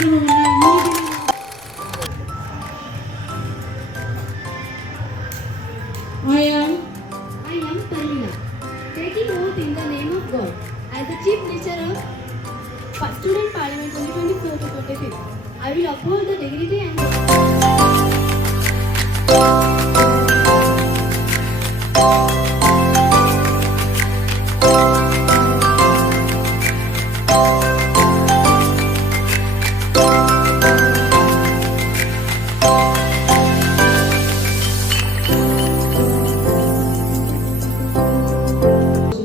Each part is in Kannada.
ಕಾರ್ಯಕ್ರಮವನ್ನು I am Parvina, taking oath in the name of God as the Chief Minister of Student Parliament 2024 to 25. I will uphold the dignity and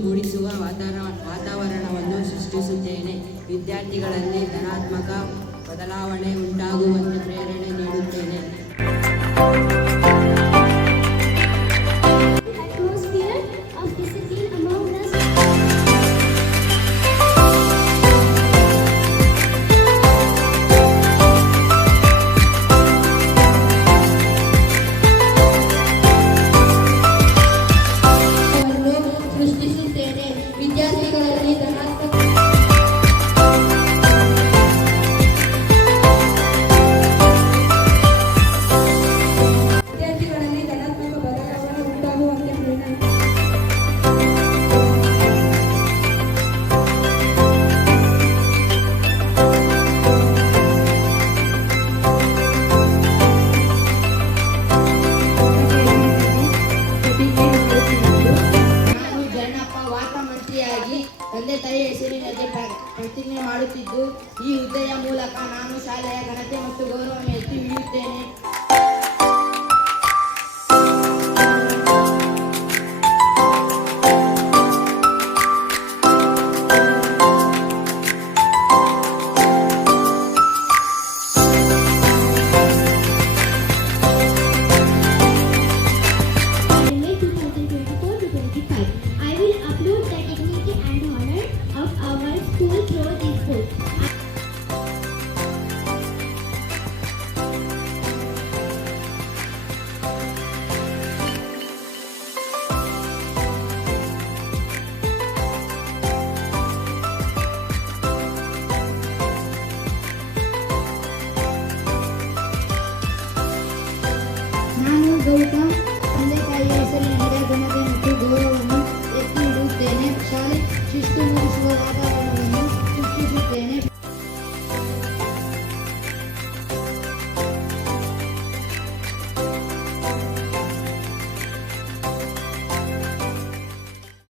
ಮೂಡಿಸುವ ವಾತಾವರಣವನ್ನು ಸೃಷ್ಟಿಸುತ್ತೇನೆ. ವಿದ್ಯಾರ್ಥಿಗಳಲ್ಲಿ ಧನಾತ್ಮಕ ಬದಲಾವಣೆ ಉಂಟಾಗುವಂತೆ ಪ್ರೇರಣೆ ನೀಡುತ್ತೇನೆ. atmosphere of discipline among us. ಸೃಷ್ಟಿಸುತ್ತೇನೆ. ವಿದ್ಯಾರ್ಥಿಗಳಲ್ಲಿ ಧನಾತ್ಮಕ ಬದಲಾವಣೆ ಉಂಟಾಗುವಂತೆ ಪ್ರೇರಣೆ ನಾನು ಜಯಣ್ಣಪ್ಪ ವಾರ್ತಾ ಮಂತ್ರಿಯಾಗಿ ತಂದೆ ತಾಯಿ ಹೆಸರಿನಲ್ಲಿ ಪ್ರತಿಜ್ಞೆ ಮಾಡುತ್ತಿದ್ದು, ಈ ಹುದ್ದೆಯ ಮೂಲಕ ನಾನು ಶಾಲೆಯ ಘನತೆ ಮತ್ತು ಗೌರವವನ್ನು ಎತ್ತಿ ಹಿಡಿಯುತ್ತೇನೆ.